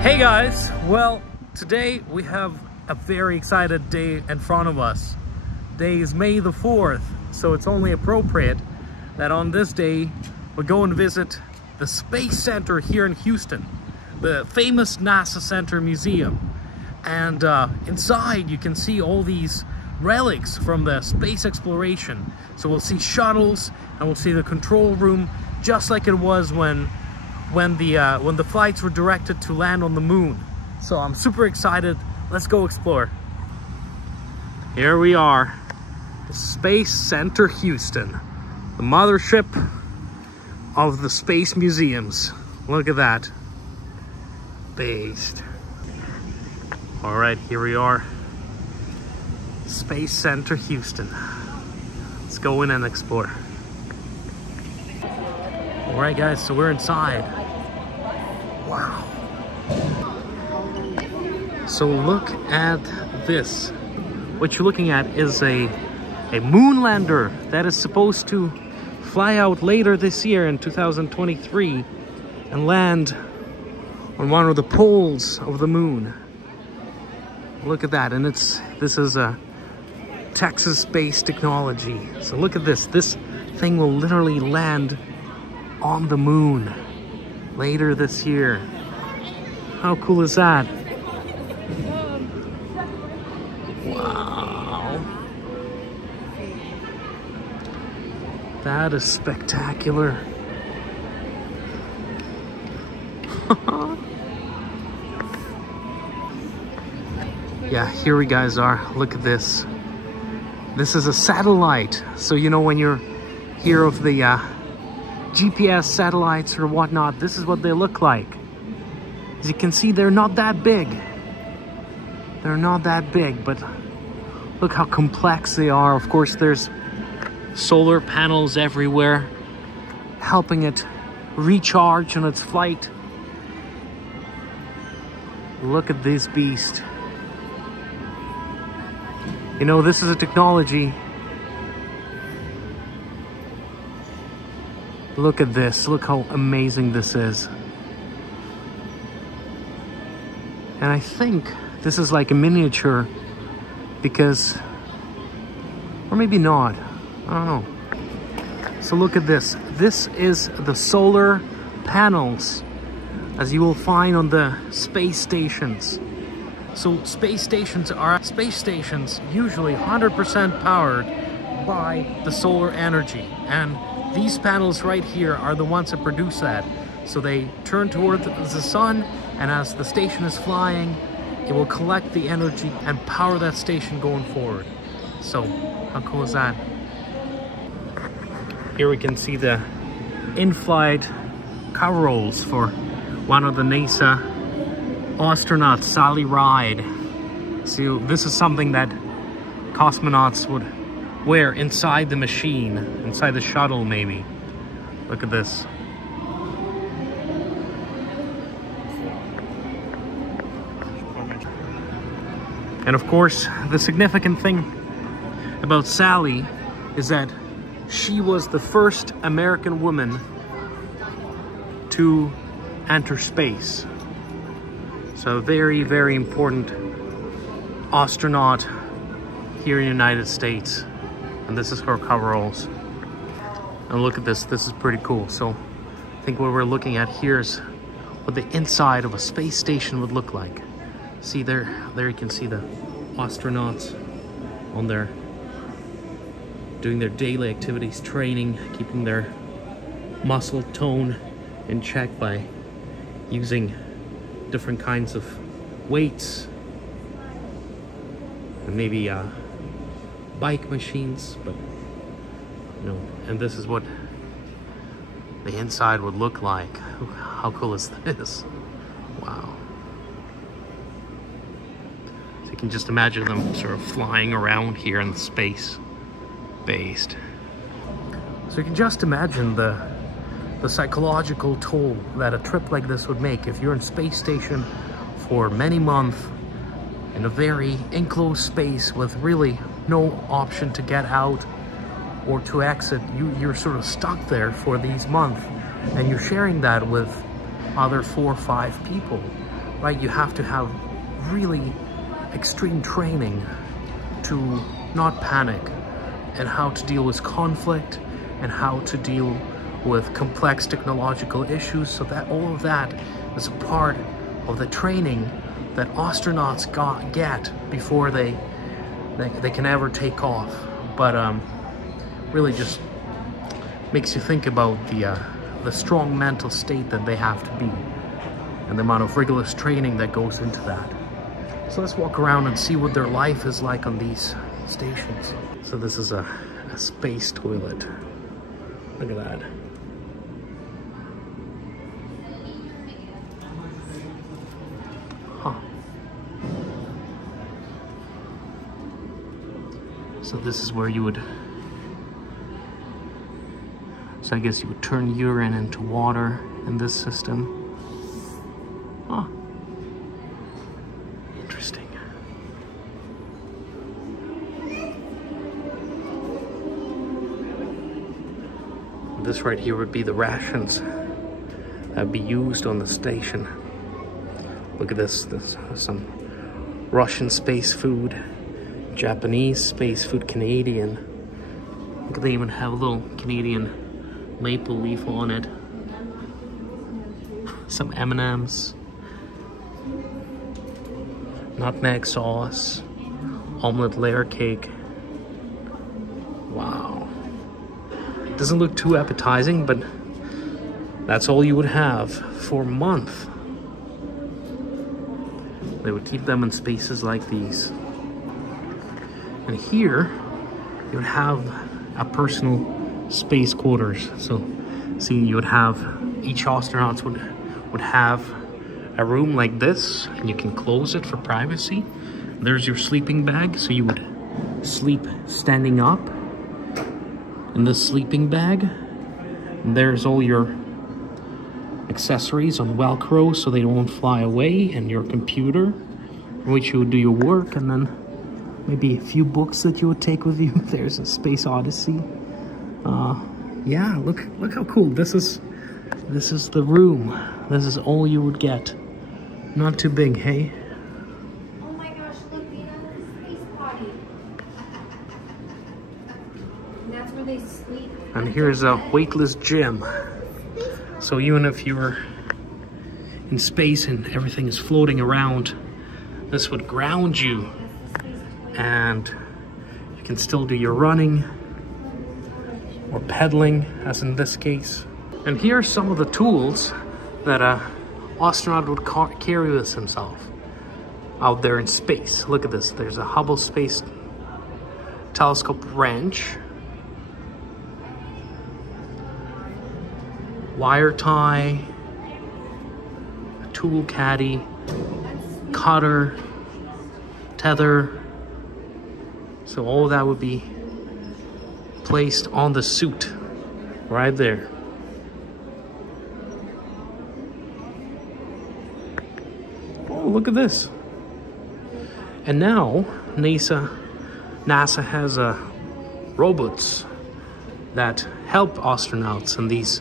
Hey guys, well, today we have a very excited day in front of us. Day is May the 4th, so it's only appropriate that on this day we go and visit the Space Center here in Houston, the famous NASA Center Museum. And inside you can see all these relics from the space exploration. So we'll see shuttles and we'll see the control room just like it was when the flights were directed to land on the moon. So I'm super excited. Let's go explore. Here we are, the Space Center Houston, the mothership of the space museums. Look at that. Based. All right, here we are. Space Center Houston. Let's go in and explore. All right, guys, so we're inside. Wow. So look at this. What you're looking at is a moon lander that is supposed to fly out later this year in 2023 and land on one of the poles of the moon. Look at that, and this is a Texas-based technology. So look at this. This thing will literally land on the moon later this year. How cool is that? Wow. That is spectacular. Yeah, here we guys are. Look at this. This is a satellite. So you know when you're here of the GPS satellites or whatnot, this is what they look like. As you can see, they're not that big. They're not that big, but look how complex they are. Of course, there's solar panels everywhere, helping it recharge on its flight. Look at this beast. You know, this is a technology. Look at this. Look how amazing this is. And I think this is like a miniature because, or maybe not. I don't know. So look at this. This is the solar panels as you will find on the space stations. So space stations are usually 100% powered by the solar energy. And these panels right here are the ones that produce that. So they turn toward the sun, and as the station is flying, it will collect the energy and power that station going forward. So how cool is that? Here we can see the in-flight coveralls for one of the NASA astronauts, Sally Ride. So this is something that cosmonauts would wear inside the machine, inside the shuttle maybe. Look at this. And of course, the significant thing about Sally is that she was the first American woman to enter space. So very, very important astronaut here in the United States. And this is her coveralls. And look at this. This is pretty cool. So I think what we're looking at here is what the inside of a space station would look like. See there you can see the astronauts on their doing their daily activities, training, keeping their muscle tone in check by using different kinds of weights and maybe bike machines, but you know, and this is what the inside would look like. How cool is this? Wow. So you can just imagine them sort of flying around here in the space based. So you can just imagine the psychological toll that a trip like this would make if you're in space station for many months in a very enclosed space with really no option to get out or to exit. You're sort of stuck there for these months, and you're sharing that with other 4 or 5 people. right? You have to have really extreme training to not panic, and how to deal with conflict, and how to deal with complex technological issues. So that all of that is a part of the training that astronauts get before they can ever take off. But really just makes you think about the strong mental state that they have to be, and the amount of rigorous training that goes into that. So let's walk around and see what their life is like on these stations. So this is a space toilet. Look at that. Huh. So this is where you would, so I guess you would turn urine into water in this system. Huh. Interesting. This right here would be the rations that'd be used on the station. Look at this. There's some Russian space food, Japanese space food, Canadian. Look, they even have a little Canadian maple leaf on it. Some M&Ms, nutmeg sauce, omelette layer cake. Wow. Doesn't look too appetizing, but that's all you would have for a month. They would keep them in spaces like these. And here, you would have a personal space quarters. So, see, you would have, each astronaut would have a room like this, and you can close it for privacy. There's your sleeping bag, so you would sleep standing up in this sleeping bag. And there's all your accessories on Velcro so they won't fly away, and your computer, in which you would do your work, and then maybe a few books that you would take with you. There's a Space Odyssey. Yeah, look how cool. This is the room. This is all you would get. Not too big, hey? Oh my gosh, look, we have a space potty. And that's where they sleep. And here's a weightless gym. So even if you were in space and everything is floating around, this would ground you, and you can still do your running or pedaling, as in this case. And here are some of the tools that an astronaut would carry with himself out there in space. Look at this. There's a Hubble Space Telescope wrench, wire tie, a tool caddy, cutter, tether. So all of that would be placed on the suit right there. Oh, look at this. And now NASA has robots that help astronauts in these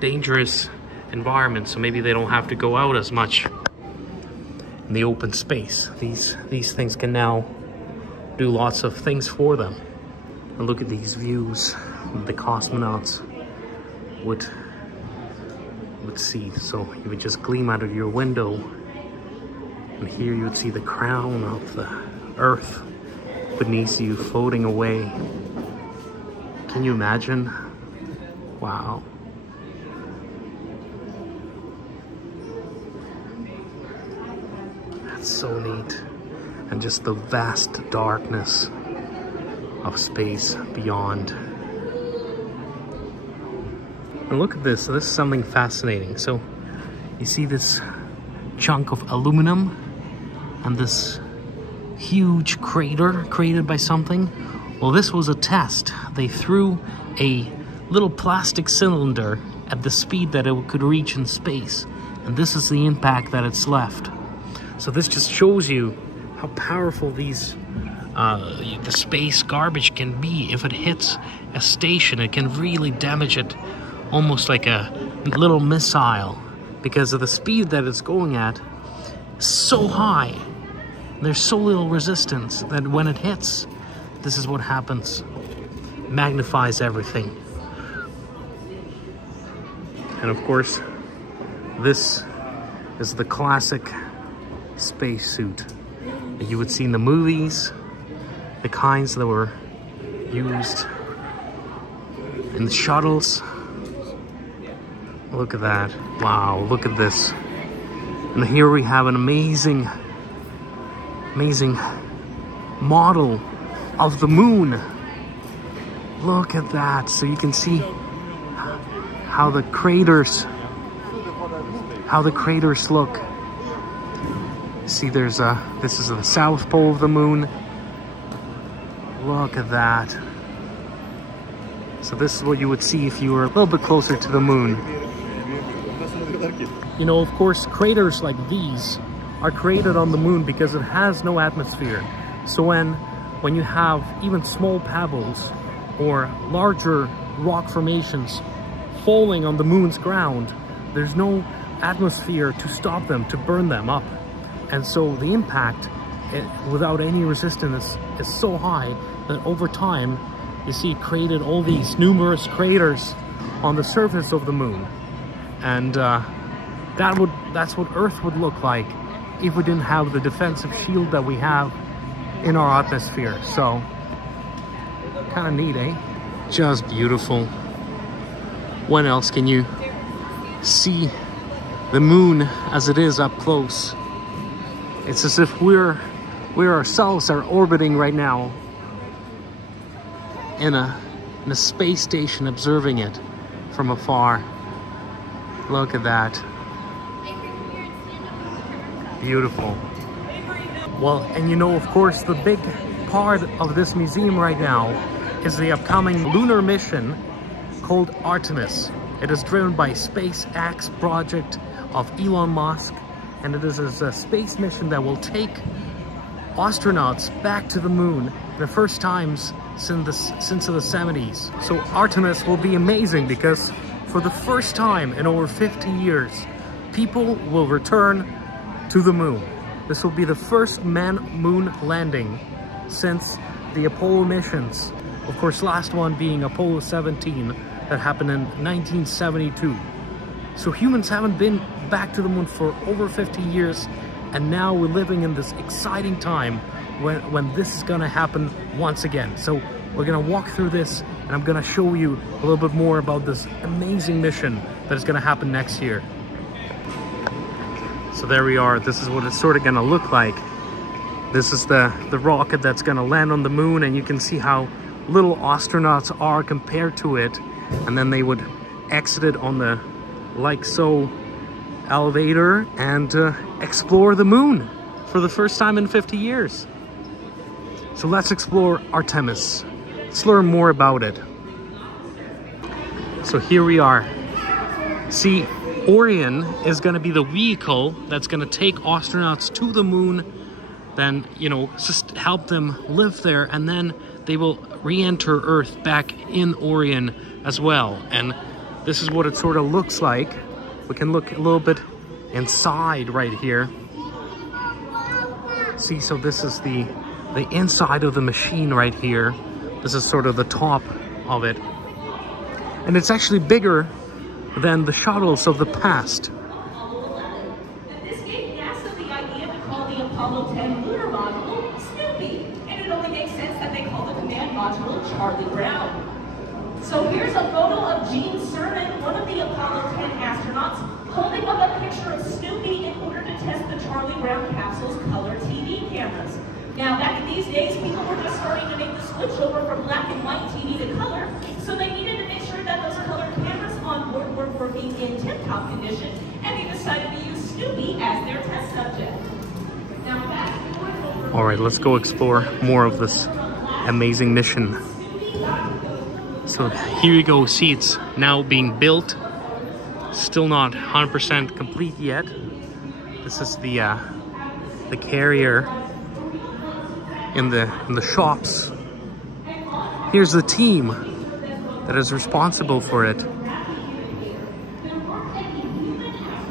dangerous environments, so maybe they don't have to go out as much in the open space. These things can now do lots of things for them. And look at these views the cosmonauts would see. So you would just gleam out of your window, and here you would see the crown of the Earth beneath you floating away. Can you imagine? Wow. That's so neat. And just the vast darkness of space beyond. And look at this. This is something fascinating. So you see this chunk of aluminum and this huge crater created by something. Well, this was a test. They threw a little plastic cylinder at the speed that it could reach in space, and this is the impact that it's left. So this just shows you how powerful these the space garbage can be. If it hits a station, it can really damage it, almost like a little missile, because of the speed that it's going at. so high. There's so little resistance that when it hits, this is what happens. Magnifies everything. And of course, this is the classic spacesuit that you would see in the movies, the kinds that were used in the shuttles. Look at that. Wow, look at this. And here we have an amazing model of the moon. Look at that. So you can see how the craters look. See, there's this is the south pole of the moon. Look at that. So this is what you would see if you were a little bit closer to the moon. You know, of course, craters like these are created on the moon because it has no atmosphere. So when you have even small pebbles or larger rock formations falling on the moon's ground, there's no atmosphere to stop them, to burn them up. And so the impact, without any resistance, is so high that over time, you see, it created all these numerous craters on the surface of the moon. And that's what Earth would look like if we didn't have the defensive shield that we have in our atmosphere. So, kind of neat, eh? Just beautiful. When else can you see the moon as it is up close? It's as if we ourselves are orbiting right now in a space station, observing it from afar. Look at that. Beautiful. Well, and you know, of course, the big part of this museum right now is the upcoming lunar mission called Artemis. It is driven by SpaceX project of Elon Musk, and it is a space mission that will take astronauts back to the moon the first times since the 70s. So Artemis will be amazing because for the first time in over 50 years, people will return to the moon. This will be the first man-moon landing since the Apollo missions. Of course, last one being Apollo 17 that happened in 1972. So humans haven't been back to the moon for over 50 years, and now we're living in this exciting time when this is gonna happen once again. So we're gonna walk through this, and I'm gonna show you a little bit more about this amazing mission that is gonna happen next year. So there we are. This is what it's sort of gonna look like. This is the rocket that's gonna land on the moon, and you can see how little astronauts are compared to it. And then they would exit it on the like so elevator and explore the moon for the first time in 50 years. So let's explore Artemis. Let's learn more about it. So here we are. See, Orion is going to be the vehicle that's going to take astronauts to the moon, then, you know, just help them live there, and then they will re-enter Earth back in Orion as well. And this is what it sort of looks like. We can look a little bit inside right here. See, so this is the inside of the machine right here. This is sort of the top of it. And it's actually bigger than the shuttles of the past. This gave NASA the idea to call the Apollo 10 lunar module Snoopy. And it only makes sense that they call the command module Charlie Brown. So here's a photo of Gene Cernan, one of the Apollo 10 astronauts, holding up a picture of Snoopy in order to test the Charlie Brown capsule's color TV cameras. Now, back in these days, people were just starting to make the switch over from black and white TV to color, so they needed to make sure that those color cameras on board were working in tip-top condition, and they decided to use Snoopy as their test subject. Now, fast forward over... All right, let's go explore more of this amazing mission. So here you go. See, it's now being built. Still not 100% complete yet. This is the carrier in the shops. Here's the team that is responsible for it.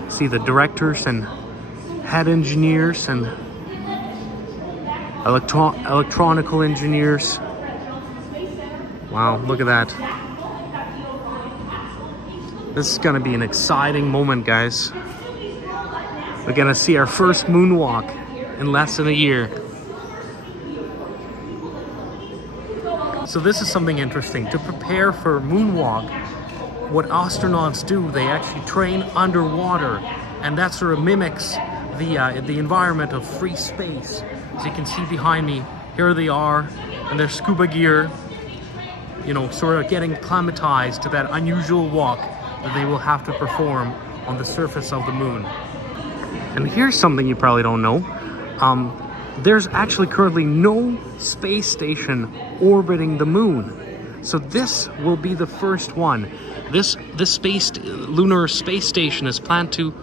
See the directors and head engineers and electronical engineers. Wow, look at that. This is gonna be an exciting moment, guys. We're gonna see our first moonwalk in less than a year. So this is something interesting. To prepare for moonwalk, what astronauts do, they actually train underwater, and that sort of mimics the environment of free space. As you can see behind me, here they are in their scuba gear, you know, sort of getting acclimatized to that unusual walk that they will have to perform on the surface of the moon. And here's something you probably don't know. There's actually currently no space station orbiting the moon. So this will be the first one. This lunar space station is planned to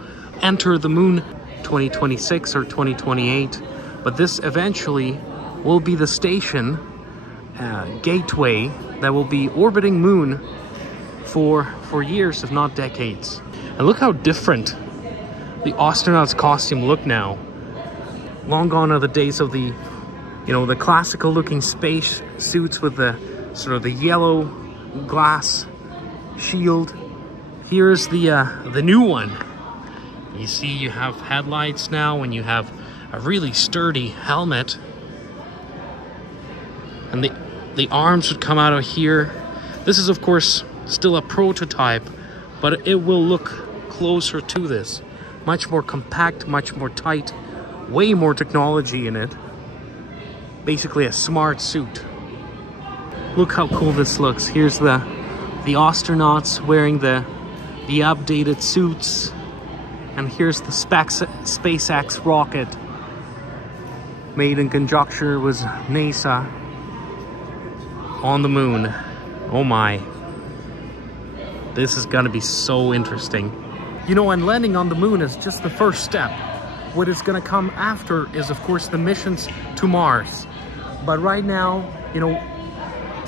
enter the moon 2026 or 2028. But this eventually will be the station gateway that will be orbiting moon for years, if not decades. And look how different the astronaut's costume look now. Long gone are the days of the, you know, the classical looking space suits with the sort of the yellow glass shield. Here's the new one. You see, you have headlights now, and you have a really sturdy helmet. And the arms would come out of here. This is, of course, still a prototype, but it will look closer to this. Much more compact, much more tight, way more technology in it. Basically a smart suit. Look how cool this looks. Here's the astronauts wearing the updated suits. And here's the SpaceX rocket, made in conjunction with NASA, on the moon. Oh my. This is gonna be so interesting. You know, and landing on the moon is just the first step. What is gonna come after is, of course, the missions to Mars. But right now, you know,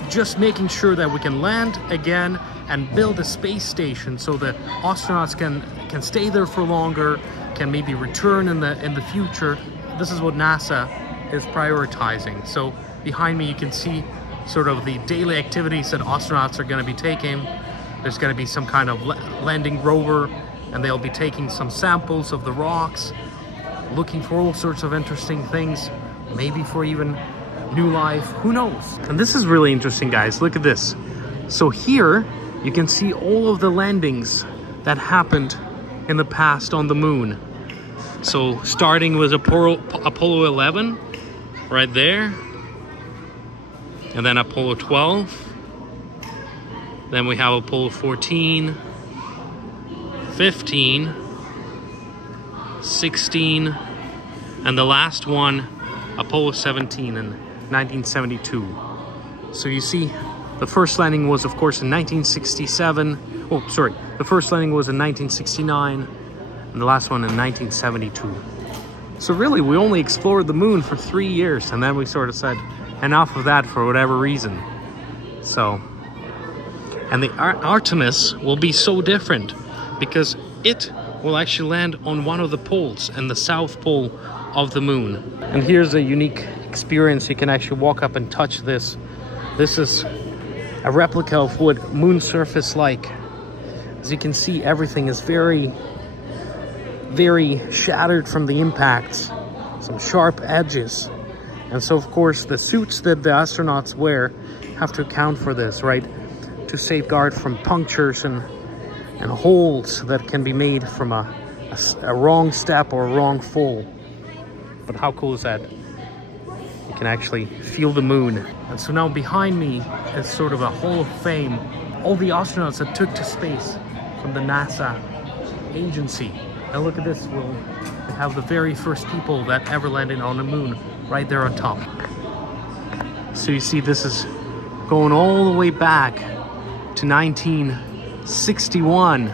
just making sure that we can land again and build a space station so the astronauts can stay there for longer, can maybe return in the future. This is what NASA is prioritizing. So behind me you can see sort of the daily activities that astronauts are going to be taking. There's going to be some kind of landing rover, and they'll be taking some samples of the rocks, looking for all sorts of interesting things, maybe for even new life, who knows. And this is really interesting, guys. Look at this. So here you can see all of the landings that happened in the past on the moon. So starting with Apollo 11 right there, and then Apollo 12, then we have Apollo 14, 15, 16, and the last one, Apollo 17 in 1972. So you see, the first landing was, of course, in 1967. Oh, sorry. The first landing was in 1969, and the last one in 1972. So really, we only explored the moon for 3 years, and then we sort of said, enough of that for whatever reason. So, and the Artemis will be so different because it will actually land on one of the poles, in the south pole of the moon. And here's a unique experience. You can actually walk up and touch this. This is a replica of what moon surface like. As you can see, everything is very, very shattered from the impacts. Some sharp edges. And so, of course, the suits that the astronauts wear have to account for this, right? To safeguard from punctures and holes that can be made from a wrong step or a wrong fall. But how cool is that? You can actually feel the moon. And so now behind me is sort of a hall of fame. All the astronauts that took to space from the NASA agency. Now look at this. We'll have the very first people that ever landed on the moon right there on top. So you see, this is going all the way back to 1961.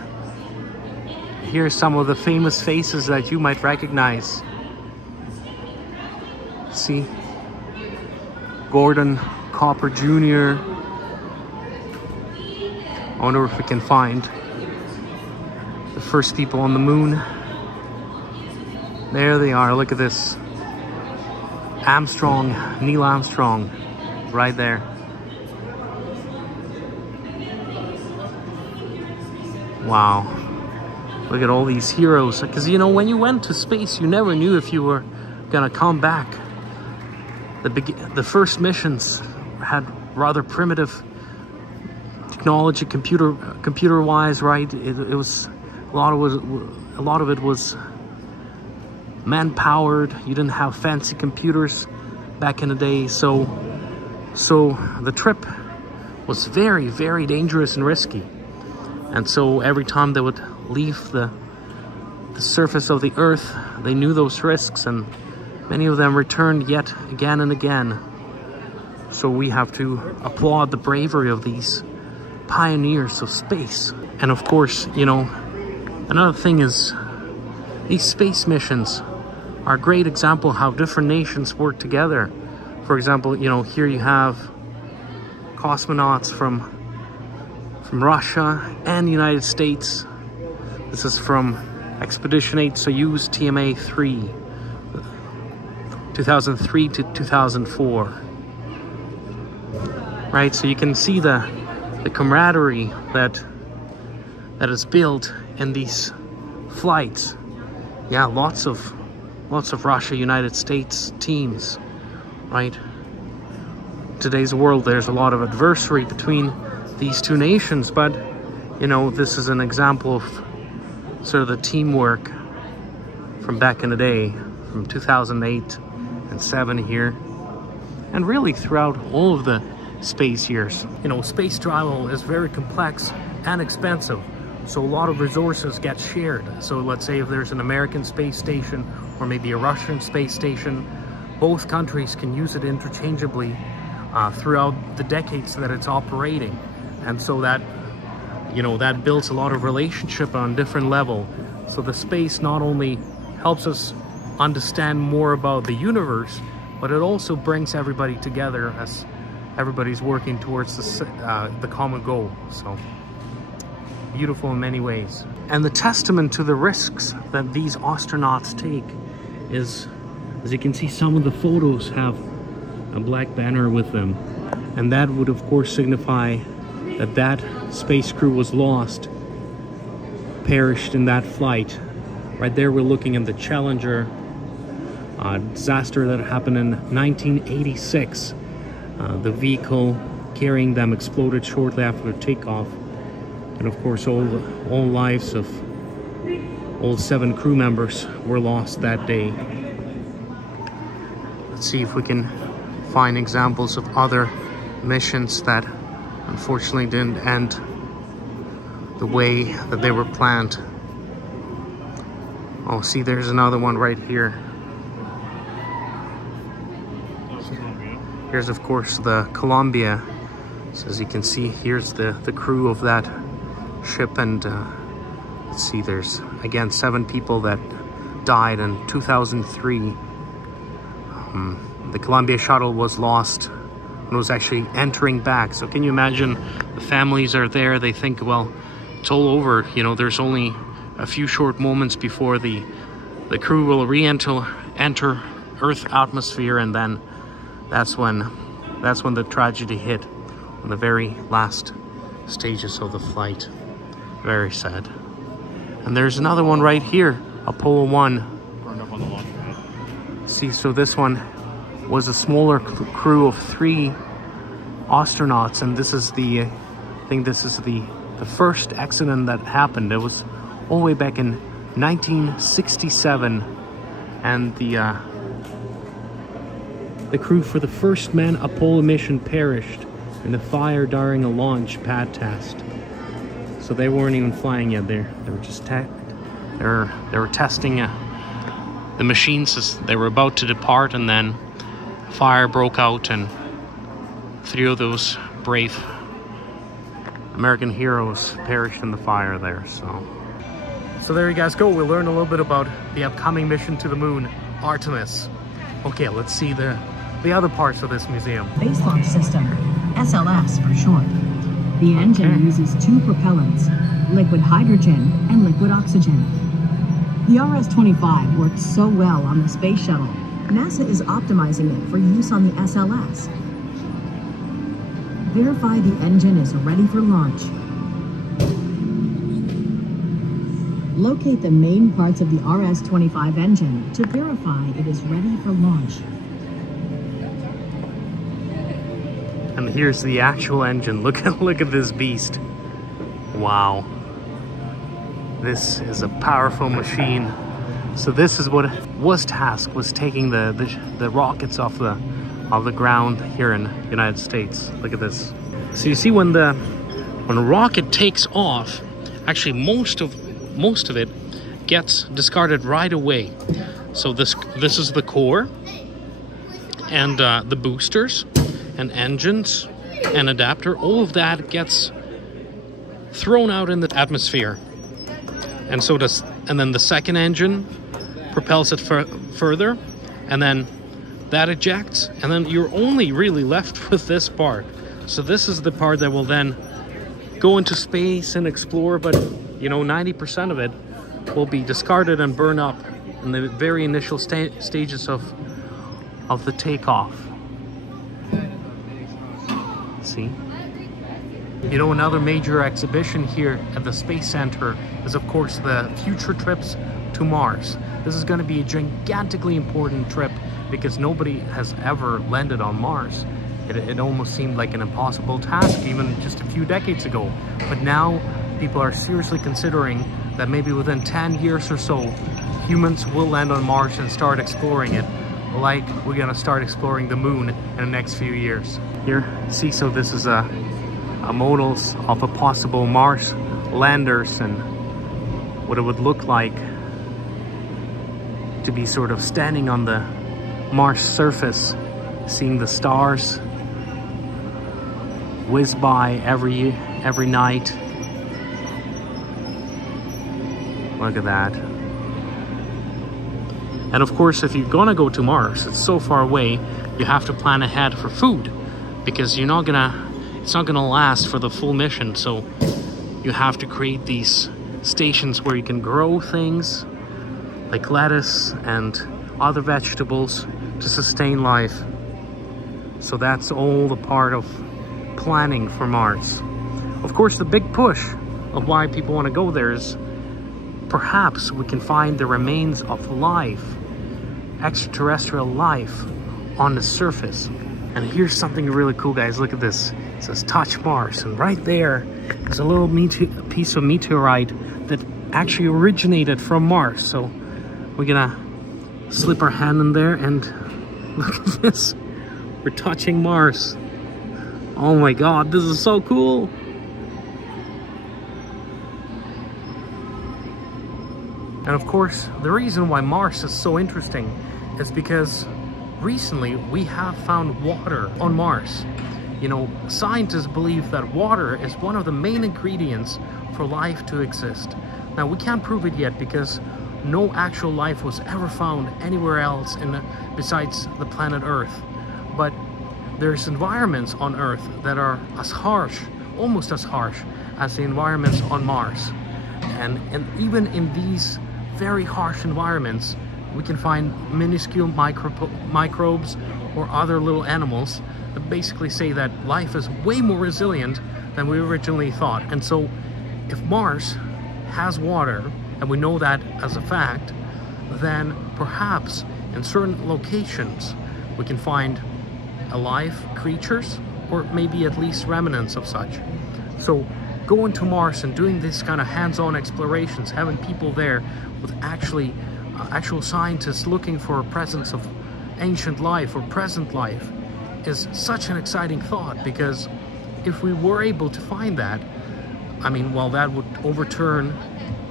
Here's some of the famous faces that you might recognize. See? Gordon Cooper Jr. I wonder if we can find the first people on the moon. There they are. Look at this. Armstrong, Neil Armstrong, right there. Wow. Look at all these heroes. Because, you know, when you went to space, you never knew if you were gonna come back. The first missions had rather primitive technology, computer-wise, right? It was a lot of it was man-powered. You didn't have fancy computers back in the day, so the trip was very, very dangerous and risky. And so every time they would leave the surface of the Earth, they knew those risks, and many of them returned yet again and again. So we have to applaud the bravery of these pioneers of space. And of course, you know, another thing is these space missions are a great example of how different nations work together. For example, you know, here you have cosmonauts from Russia and the United States. This is from Expedition 8 Soyuz TMA-3, 2003 to 2004. Right, so you can see the camaraderie that is built in these flights. Yeah, lots of Russia, United States teams, right? Today's world, there's a lot of adversity between these two nations, but you know, this is an example of sort of the teamwork from back in the day, from 2008 and 7 here, and really throughout all of the space years. You know, space travel is very complex and expensive, so a lot of resources get shared. So let's say if there's an American space station or maybe a Russian space station, both countries can use it interchangeably throughout the decades that it's operating. And so that, you know, that builds a lot of relationship on a different level. So the space not only helps us understand more about the universe, but it also brings everybody together as everybody's working towards the common goal. So beautiful in many ways. And the testament to the risks that these astronauts take is, as you can see, some of the photos have a black banner with them. And that would of course signify that that space crew was lost, perished in that flight. Right there we're looking at the Challenger disaster that happened in 1986. The vehicle carrying them exploded shortly after takeoff. And of course all lives of all 7 crew members were lost that day. Let's see if we can find examples of other missions that unfortunately didn't end the way that they were planned. Oh, see, there's another one right here. Here's of course the Columbia. So as you can see, here's the crew of that ship, and let's see, there's again 7 people that died in 2003. The Columbia shuttle was lost when it was actually entering back. So can you imagine, the families are there, they think, well, it's all over, you know, there's only a few short moments before the crew will enter Earth atmosphere, and then that's when the tragedy hit, on the very last stages of the flight. Very sad. And there's another one right here, Apollo 1. Burned up on the launch pad. See, so this one was a smaller crew of 3 astronauts, and this is I think this is the first accident that happened. It was all the way back in 1967, and the crew for the first manned Apollo mission perished in the fire during a launch pad test. So they weren't even flying yet. They were just they were testing the machines as they were about to depart, and then fire broke out, and 3 of those brave American heroes perished in the fire there. So there you guys go. We learned a little bit about the upcoming mission to the moon, Artemis. Okay, let's see the other parts of this museum. Space Launch System, SLS for short. The engine uses 2 propellants, liquid hydrogen and liquid oxygen. The RS-25 works so well on the space shuttle, NASA is optimizing it for use on the SLS. Verify the engine is ready for launch. Locate the main parts of the RS-25 engine to verify it is ready for launch. And here's the actual engine. Look at this beast. Wow. This is a powerful machine. So this is what was tasked, was taking the rockets off the ground here in the United States. Look at this. So you see when a rocket takes off, actually most of it gets discarded right away. So this is the core and the boosters and engines and adapter. All of that gets thrown out in the atmosphere. And so then the second engine propels it further, and then that ejects, and then you're only really left with this part. So this is the part that will then go into space and explore, but you know, 90% of it will be discarded and burned up in the very initial stages of the takeoff. See? You know, another major exhibition here at the Space Center is, of course, the future trips to Mars. This is going to be a gigantically important trip because nobody has ever landed on Mars. It almost seemed like an impossible task even just a few decades ago. But now people are seriously considering that maybe within 10 years or so, humans will land on Mars and start exploring it, like we're going to start exploring the moon in the next few years. Here, see, so this is a models of a possible Mars landers and what it would look like to be sort of standing on the Mars surface, seeing the stars whiz by every night. Look at that. And of course, if you're gonna go to Mars, it's so far away, you have to plan ahead for food because it's not gonna last for the full mission. So you have to create these stations where you can grow things like lettuce and other vegetables to sustain life. So that's all the part of planning for Mars. Of course, the big push of why people want to go there is perhaps we can find the remains of life, extraterrestrial life, on the surface. And here's something really cool, guys. Look at this. It says touch Mars, and right there is a little piece of meteorite that actually originated from Mars. So we're gonna slip our hand in there and look at this. We're touching Mars. Oh my God, this is so cool. And of course, the reason why Mars is so interesting is because recently we have found water on Mars. You know, scientists believe that water is one of the main ingredients for life to exist. Now, we can't prove it yet because no actual life was ever found anywhere else besides the planet Earth. But there's environments on Earth that are as harsh, almost as harsh, as the environments on Mars. And even in these very harsh environments, we can find minuscule microbes or other little animals that basically say that life is way more resilient than we originally thought. And so if Mars has water, and we know that as a fact, then perhaps in certain locations we can find alive creatures, or maybe at least remnants of such. So going to Mars and doing this kind of hands-on explorations, having people there with actual scientists looking for a presence of ancient life or present life is such an exciting thought, because if we were able to find that, I mean, well, that would overturn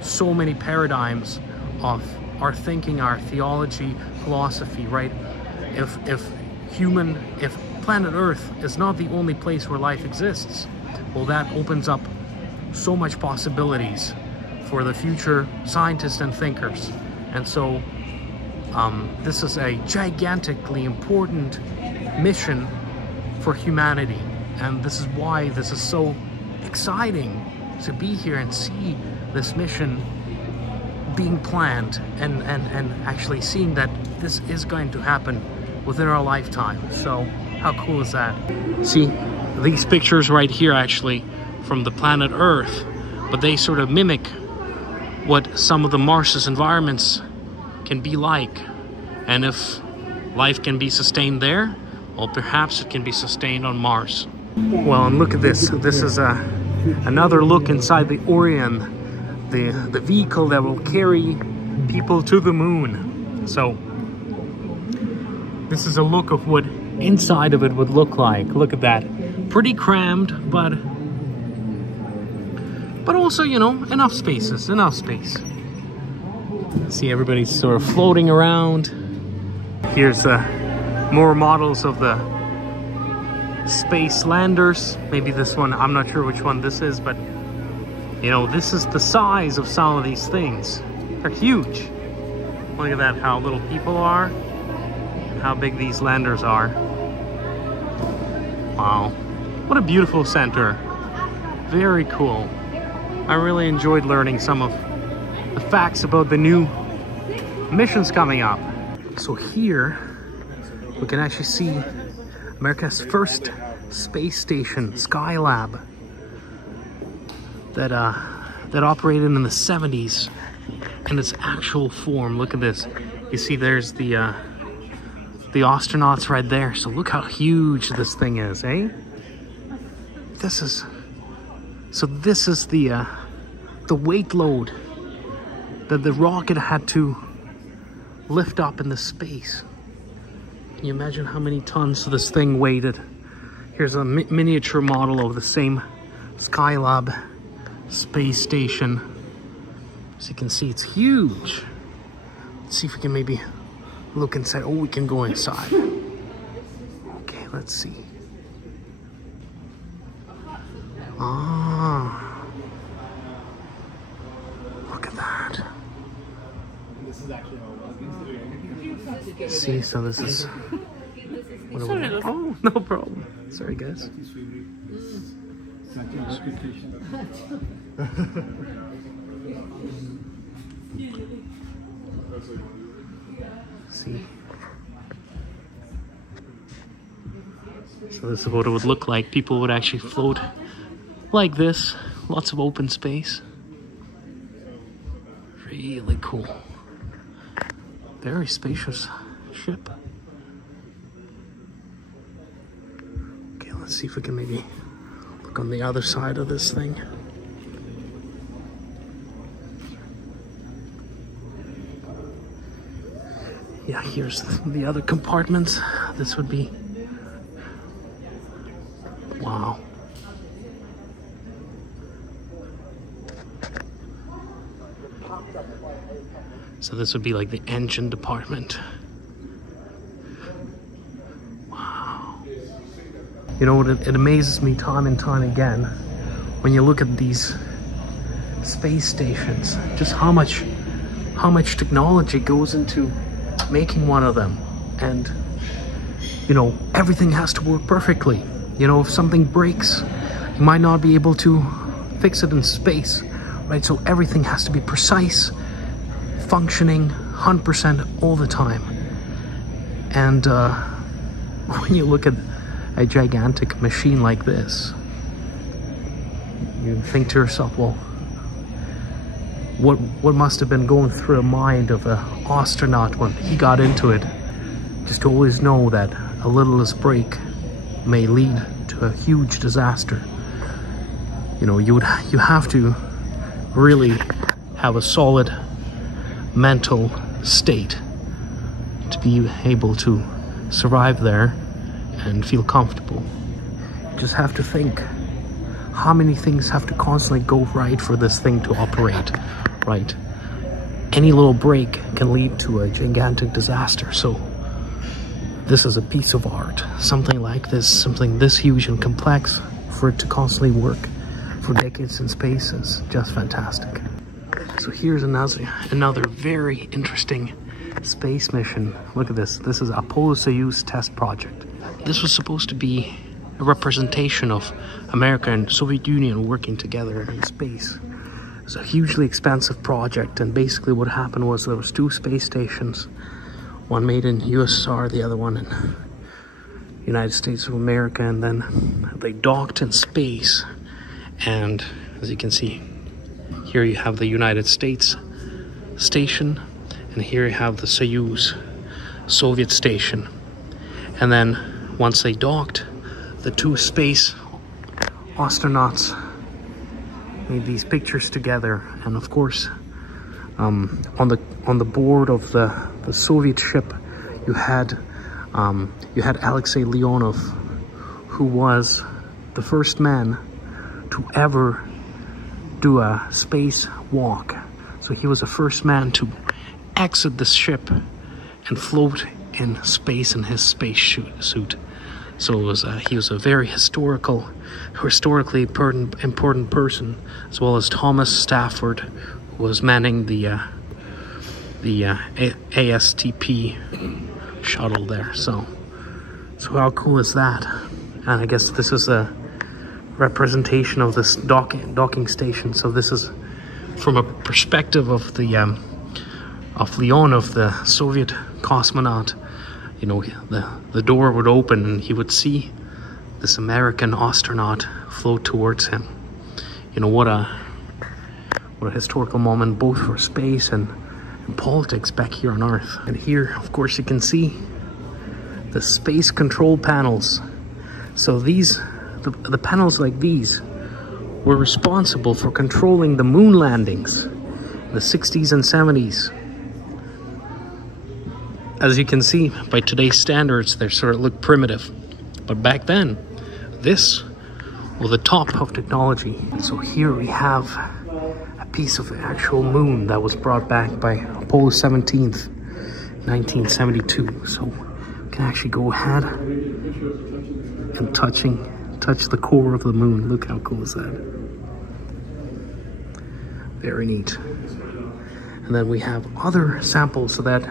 so many paradigms of our thinking, our theology, philosophy, right? If planet Earth is not the only place where life exists, well, that opens up so much possibilities for the future scientists and thinkers. And so this is a gigantically important mission for humanity, and this is why this is so exciting to be here and see this mission being planned and actually seeing that this is going to happen within our lifetime. So how cool is that? See, these pictures right here actually from the planet Earth, but they sort of mimic what some of the Mars's environments can be like. And if life can be sustained there, well, perhaps it can be sustained on Mars. Well, and look at this. This is another look inside the Orion, the vehicle that will carry people to the moon. So this is a look of what inside of it would look like. Look at that. Pretty crammed, but also, you know, enough space. See, everybody's sort of floating around. Here's more models of the space landers. Maybe this one, I'm not sure which one this is, but you know, this is the size of some of these things. They're huge. Look at that, how little people are, how big these landers are. Wow, what a beautiful center. Very cool. I really enjoyed learning some of the facts about the new missions coming up. So here we can actually see America's first space station, Skylab, that operated in the 70s in its actual form. Look at this. You see there's the astronauts right there. So look how huge this thing is, eh? This is the weight load that the rocket had to lift up in the space. Can you imagine how many tons this thing weighted? Here's a miniature model of the same Skylab space station. As you can see, it's huge. Let's see if we can maybe look inside. Oh, we can go inside. Okay, let's see. Ah, look at that. See, so this is... Oh, no problem. Sorry, guys. See. So this is what it would look like. People would actually float like this. Lots of open space. Really cool. Very spacious ship. Okay, let's see if we can maybe look on the other side of this thing. Yeah, here's the other compartments. This would be... Wow. So this would be like the engine department. Wow. You know, it amazes me time and time again when you look at these space stations, just how much technology goes into making one of them. And, you know, everything has to work perfectly. You know, if something breaks, you might not be able to fix it in space, right? So everything has to be precise, functioning 100% all the time. And when you look at a gigantic machine like this, you think to yourself, well, what must have been going through the mind of an astronaut when he got into it? Just to always know that a littlest break may lead to a huge disaster. You know, you have to really have a solid mental state to be able to survive there and feel comfortable. You just have to think how many things have to constantly go right for this thing to operate, right? Any little break can lead to a gigantic disaster. So this is a piece of art. Something like this, something this huge and complex, for it to constantly work for decades in space is just fantastic. So here's another very interesting space mission. Look at this. This is Apollo-Soyuz test project. This was supposed to be a representation of America and Soviet Union working together in space. was a hugely expensive project, and basically what happened was there was 2 space stations, one made in USSR, the other one in United States of America, and then they docked in space. And as you can see, here you have the United States station, and here you have the Soyuz Soviet station. And then once they docked, the 2 space astronauts made these pictures together. And of course, on the board of the Soviet ship, you had Alexei Leonov, who was the first man to ever do a space walk. So he was the first man to exit the ship and float in space in his space suit. So it was he was a very historically important person, as well as Thomas Stafford, who was manning the ASTP shuttle there. So how cool is that? And I guess this is a representation of this docking station. So this is from a perspective of the of Leonov, the Soviet cosmonaut. You know, the door would open and he would see this American astronaut float towards him. You know, what a historical moment, both for space and politics back here on Earth. And here, of course, you can see the space control panels. So these, the panels like these, were responsible for controlling the moon landings in the 60s and 70s. As you can see, by today's standards, they sort of look primitive. But back then, this was the top of technology. So here we have a piece of the actual moon that was brought back by Apollo 17, 1972. So we can actually go ahead and touch the core of the moon. Look how cool is that? Very neat. And then we have other samples that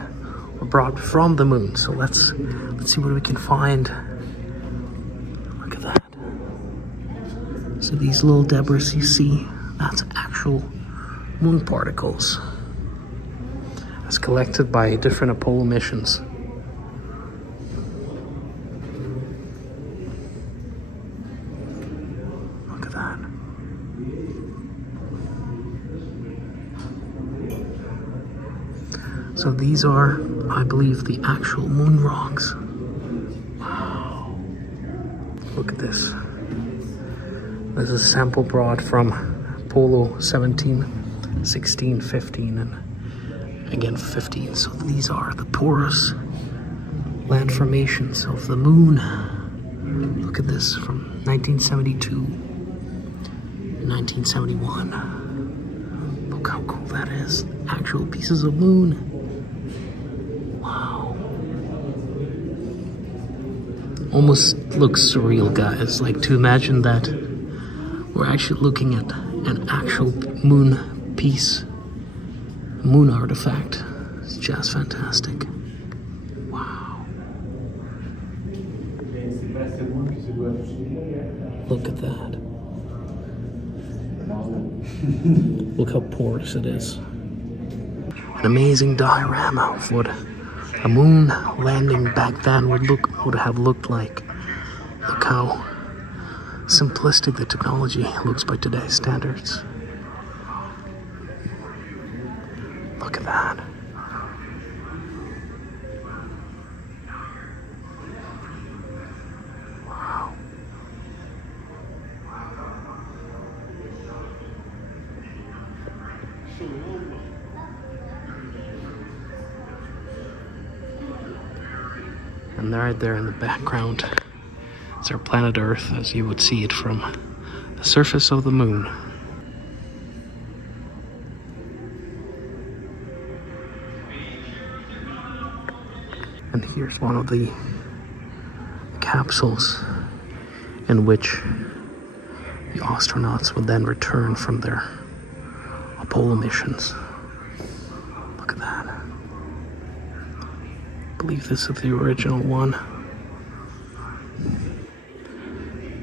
were brought from the moon. So let's see what we can find. Look at that. So these little debris you see, that's actual moon particles. That's collected by different Apollo missions. Look at that. So these are, I believe, the actual moon rocks. Wow. Look at this. This is a sample brought from Apollo 17, 16, 15, and again 15. So these are the porous land formations of the moon. Look at this, from 1972 to 1971. Look how cool that is. Actual pieces of moon. Wow. Almost looks surreal, guys. Like, to imagine that we're actually looking at an actual moon piece, moon artifact. It's just fantastic. Wow. Look at that. Look how porous it is. An amazing diorama of what a moon landing back then would have looked like. Look how simplistic the technology looks by today's standards. Look at that. Wow. And right there in the background, it's our planet Earth, as you would see it from the surface of the moon. And here's one of the capsules in which the astronauts would then return from their Apollo missions. Look at that. I believe this is the original one.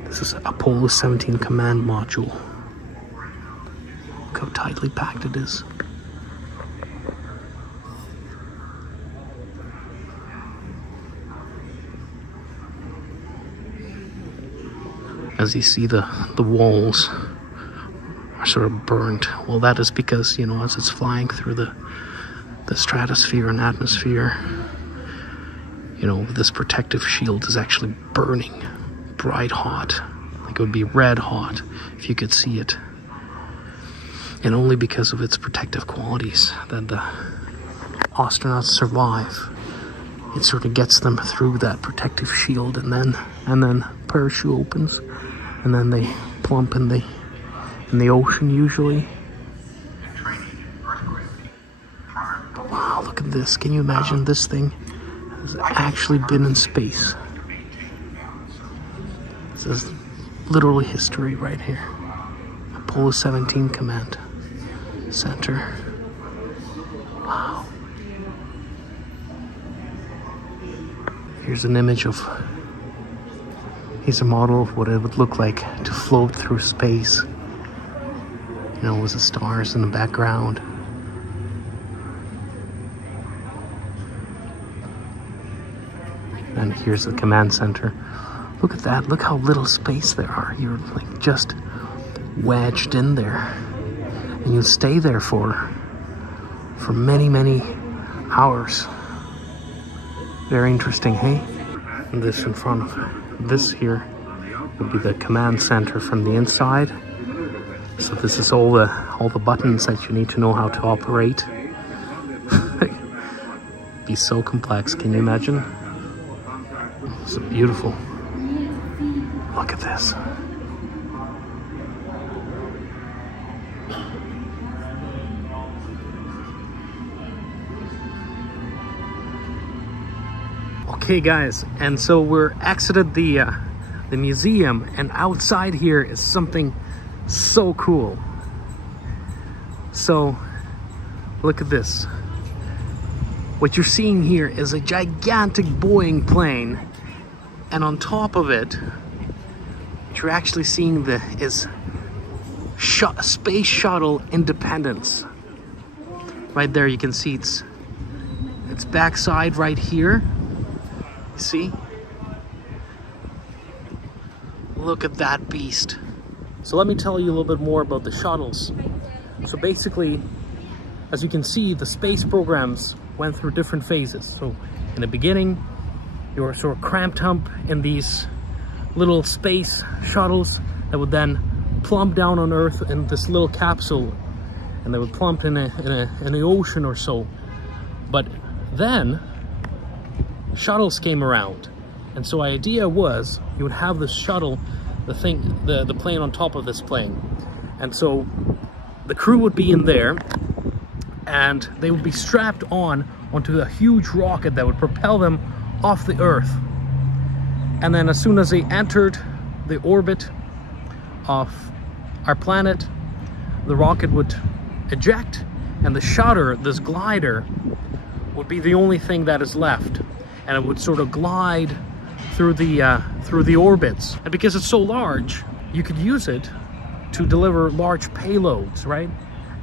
This is Apollo 17 command module. Look how tightly packed it is. As you see, the walls are sort of burnt. Well, that is because, you know, as it's flying through the stratosphere and atmosphere, you know, this protective shield is actually burning bright hot. Like it would be red hot if you could see it. And only because of its protective qualities that the astronauts survive. It sort of gets them through that protective shield, and then parachute opens, and then they plump in the ocean usually. Wow, look at this. Can you imagine this thing has actually been in space? This is literally history right here. Apollo 17 Command Center. Wow. Here's an image of, here's a model of what it would look like to float through space. You know, with the stars in the background. And here's the command center. Look at that, look how little space there are. You're like just wedged in there. And you stay there for many, many hours. Very interesting, hey? And this in front of this here would be the command center from the inside. So this is all the buttons that you need to know how to operate. Be so complex, can you imagine? It's beautiful. Look at this. Okay guys, and so we're exited the museum, and outside here is something so cool. So look at this. What you're seeing here is a gigantic Boeing plane, and on top of it, what you're actually seeing is Space Shuttle Independence. Right there, you can see its backside right here. See? Look at that beast. So let me tell you a little bit more about the shuttles. So basically, as you can see, the space programs went through different phases. So in the beginning, you were sort of cramped up in these little space shuttles that would then plump down on Earth in this little capsule, and they would plump in the ocean or so. But then shuttles came around, and so the idea was you would have this shuttle, the plane on top of this plane, and so the crew would be in there, and they would be strapped onto a huge rocket that would propel them off the Earth. And then as soon as they entered the orbit of our planet, the rocket would eject, and the shutter, this glider, would be the only thing that is left, and it would sort of glide through the orbits. And because it's so large, you could use it to deliver large payloads, right?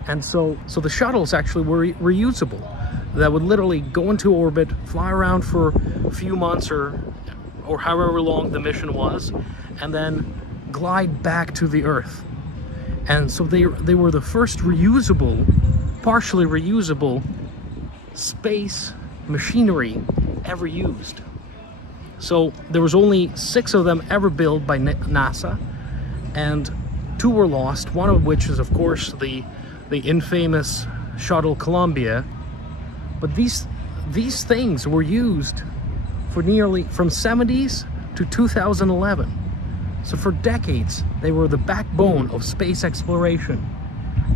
And so the shuttles actually were reusable. That would literally go into orbit, fly around for a few months or however long the mission was, and then glide back to the Earth. And so they were the first reusable, partially reusable space machinery ever used. So there was only 6 of them ever built by NASA, and 2 were lost, one of which is of course the infamous shuttle Columbia. But these things were used for nearly from 70s to 2011. So for decades, they were the backbone of space exploration.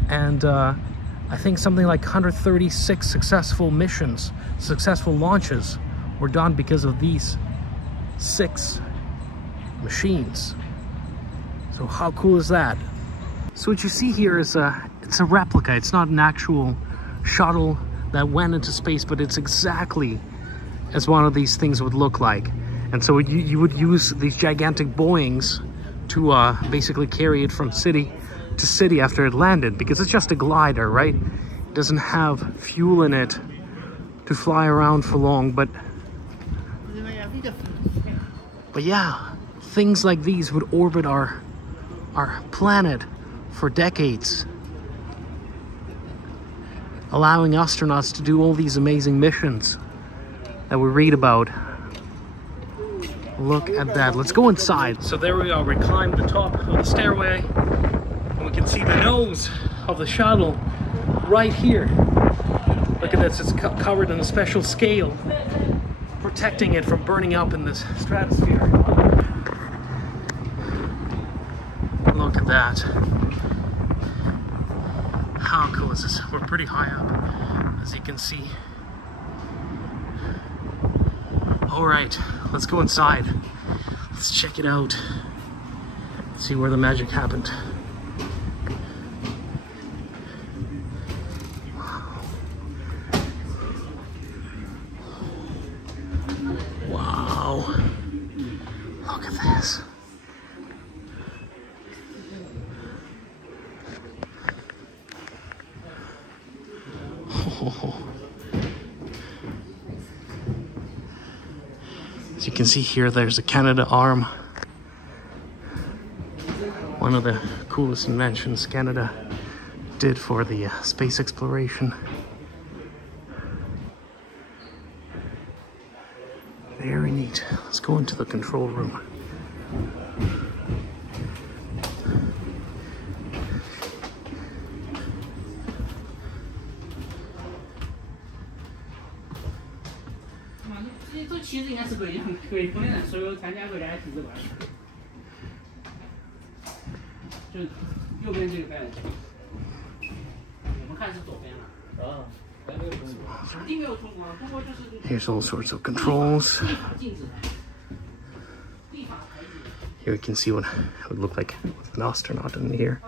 And I think something like 136 successful missions, successful launches were done because of these 6 machines. So how cool is that? So what you see here is it's a replica. It's not an actual shuttle that went into space, but it's exactly as one of these things would look like. And so you would use these gigantic Boeings to basically carry it from city to city after it landed, because it's just a glider, right? It doesn't have fuel in it to fly around for long, but yeah, things like these would orbit our planet for decades, allowing astronauts to do all these amazing missions that we read about. Look at that. Let's go inside. So there we are. We climbed the top of the stairway, and we can see the nose of the shuttle right here. Look at this. It's covered in a special scale, protecting it from burning up in this stratosphere. Look at that. How cool is this? We're pretty high up, as you can see. All right, let's go inside. Let's check it out. See where the magic happened. Wow. Look at this. Oh. As you can see here, there's a Canada arm. One of the coolest inventions Canada did for the space exploration. Very neat. Let's go into the control room. Here's all sorts of controls. Here we can see what it would look like with an astronaut in here.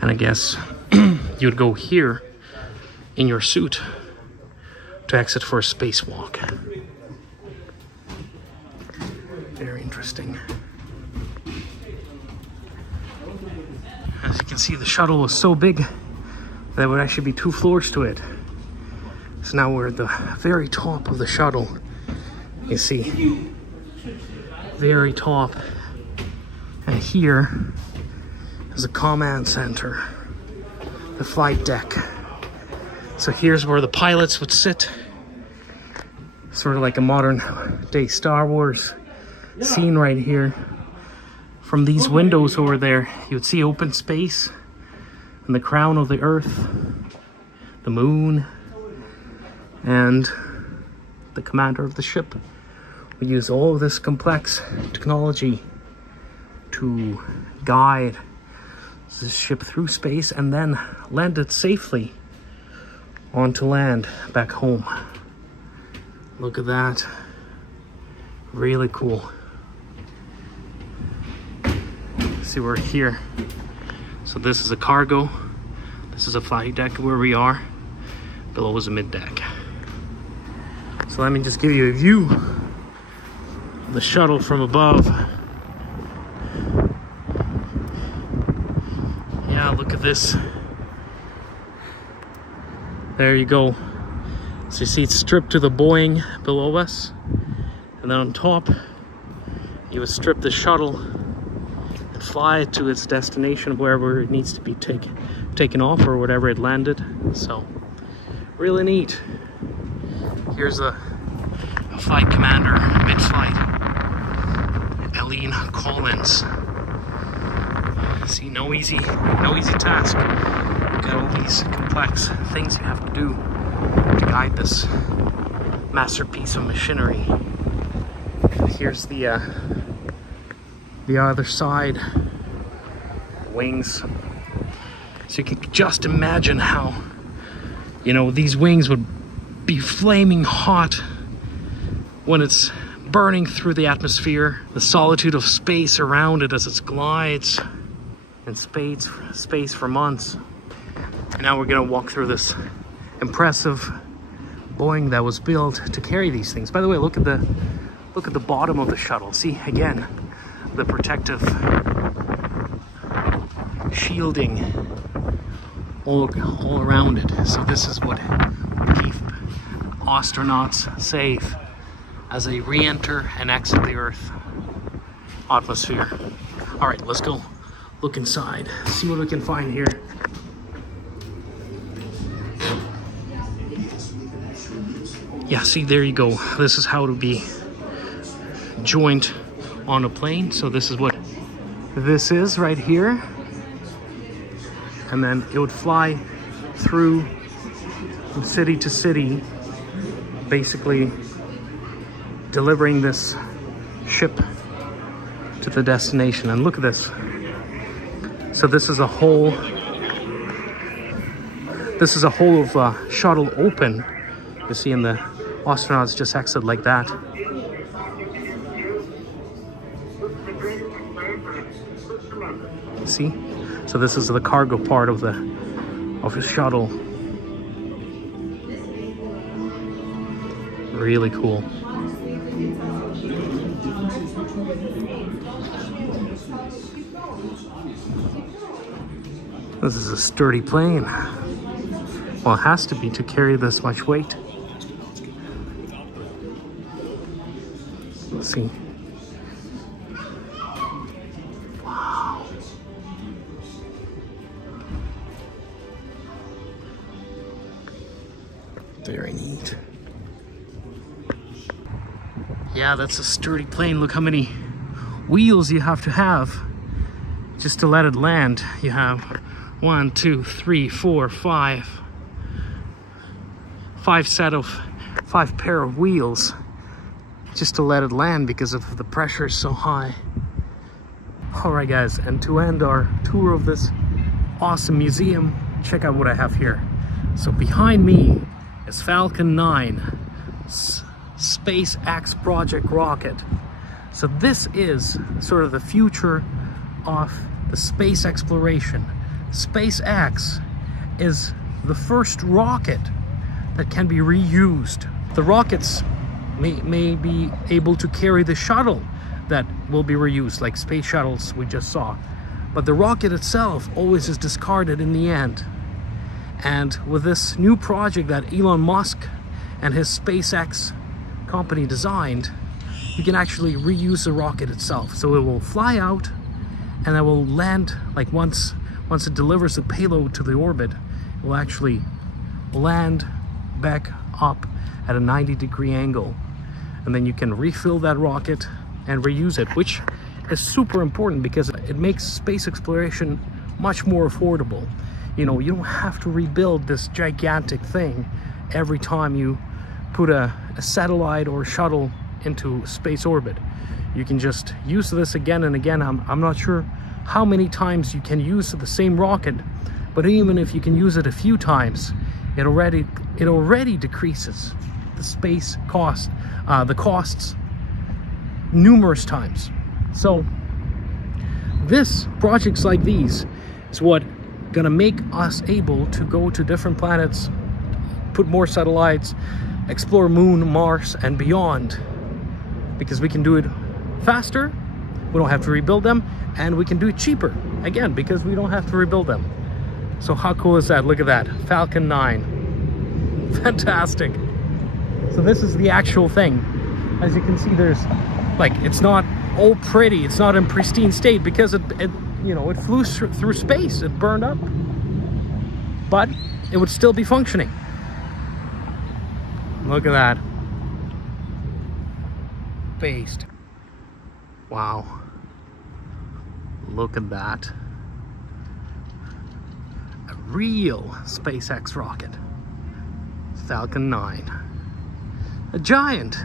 And I guess you'd go here in your suit to exit for a spacewalk. Very interesting. As you can see, the shuttle was so big that there would actually be 2 floors to it. So now we're at the very top of the shuttle. You see, very top. And here is a command center, the flight deck. So here's where the pilots would sit. Sort of like a modern day Star Wars scene right here. From these windows over there, you would see open space and the crown of the Earth, the moon, and the commander of the ship. We use all of this complex technology to guide this ship through space and then land it safely onto land back home. Look at that. Really cool. See, we're here. So this is a cargo. This is a flight deck where we are. Below is a mid deck. So let me just give you a view of the shuttle from above. Yeah, look at this. There you go. So you see it's stripped to the Boeing below us. And then on top, you would strip the shuttle and fly it to its destination, wherever it needs to be taken off or whatever it landed. So, really neat. Here's a flight commander mid-flight, Eileen Collins. See, no easy task. Got all these complex things you have to do to guide this masterpiece of machinery. Here's the other side, wings. So you can just imagine how, you know, these wings would be flaming hot when it's burning through the atmosphere, the solitude of space around it as it glides in space for months. And now we're gonna walk through this impressive Boeing that was built to carry these things. By the way, look at Look at the bottom of the shuttle. See, again, the protective shielding all around it. So this is what keep astronauts safe as they re-enter and exit the Earth atmosphere. All right, let's go look inside, see what we can find here. Yeah, see, there you go. This is how to be joined on a plane. So this is what this is right here. And then it would fly through from city to city, basically delivering this ship to the destination. And look at this. So this is a whole of shuttle open. You see, and the astronauts just exit like that. See? So this is the cargo part of the shuttle. Really cool. This is a sturdy plane. Well, it has to be to carry this much weight. Let's see. Wow. Very neat. Yeah, that's a sturdy plane. Look how many wheels you have to have just to let it land. You have 1, 2, 3, 4, 5 pair of wheels just to let it land because of the pressure is so high. All right, guys, and to end our tour of this awesome museum, check out what I have here. So behind me is Falcon 9 SpaceX Project rocket. So this is sort of the future of the space exploration. SpaceX is the first rocket that can be reused. The rockets may be able to carry the shuttle that will be reused, like space shuttles we just saw. But the rocket itself always is discarded in the end. And with this new project that Elon Musk and his SpaceX company designed, you can actually reuse the rocket itself. So it will fly out and it will land, like once it delivers the payload to the orbit, it will actually land back up at a 90-degree angle. And then you can refill that rocket and reuse it, which is super important because it makes space exploration much more affordable. You know, you don't have to rebuild this gigantic thing every time you put a satellite or shuttle into space orbit. You can just use this again and again. I'm not sure how many times you can use the same rocket, but even if you can use it a few times, it already decreases the space cost, the costs numerous times. So projects like these is what gonna make us able to go to different planets, put more satellites, explore Moon, Mars, and beyond, because we can do it faster, we don't have to rebuild them, and we can do it cheaper, again, because we don't have to rebuild them. So how cool is that? Look at that, Falcon 9. Fantastic. So this is the actual thing. As you can see, there's, like, it's not all pretty, it's not in pristine state because it flew through space, it burned up, but it would still be functioning. Look at that. Based. Wow. Look at that. A real SpaceX rocket. Falcon 9. A giant.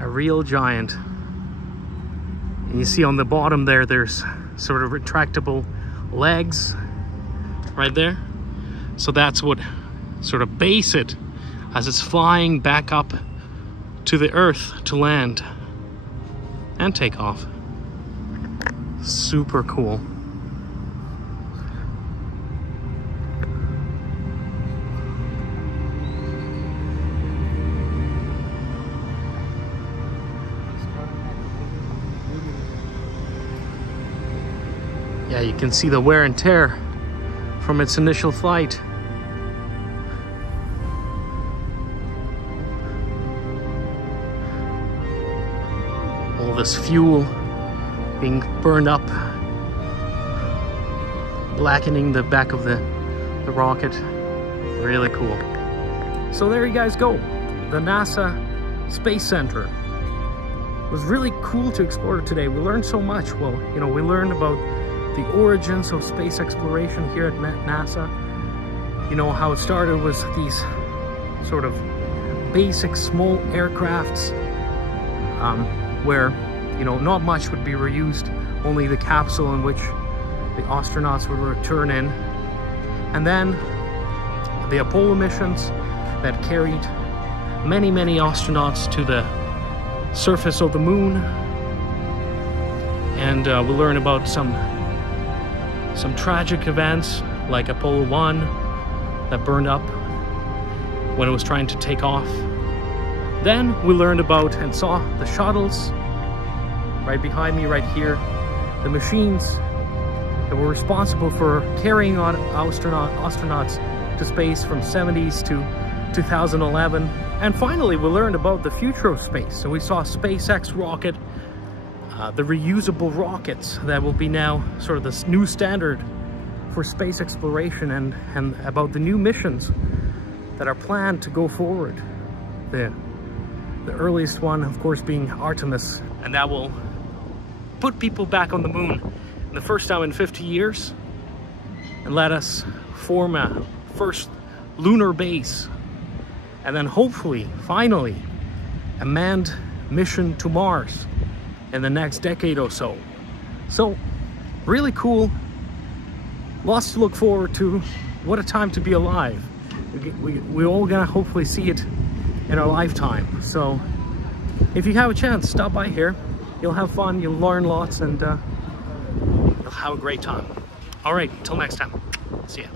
A real giant. And you see on the bottom there, there's sort of retractable legs right there. So that's what sort of base it as it's flying back up to the Earth to land and take off. Super cool. you can see the wear and tear from its initial flight. All this fuel being burned up, blackening the back of the rocket. Really cool. So there you guys go, the NASA Space Center. It was really cool to explore today. We learned so much. Well, you know, we learned about the origins of space exploration here at NASA. You know, how it started was these sort of basic small aircrafts where, you know, not much would be reused, only the capsule in which the astronauts would return in. And then the Apollo missions that carried many, many astronauts to the surface of the moon. And we learn about some tragic events like Apollo 1 that burned up when it was trying to take off. Then we learned about and saw the shuttles right behind me right here, the machines that were responsible for carrying on astronauts to space from 70s to 2011. And finally, we learned about the future of space. So we saw SpaceX rocket, the reusable rockets that will be now sort of this new standard for space exploration, and about the new missions that are planned to go forward. The earliest one, of course, being Artemis, and that will put people back on the moon the first time in 50 years and let us form a first lunar base, and then hopefully, finally, a manned mission to Mars in the next decade or so. So, really cool. Lots to look forward to. What a time to be alive. We're all gonna hopefully see it in our lifetime. So, if you have a chance, stop by here. You'll have fun, you'll learn lots, and you'll have a great time. All right, till next time. See ya.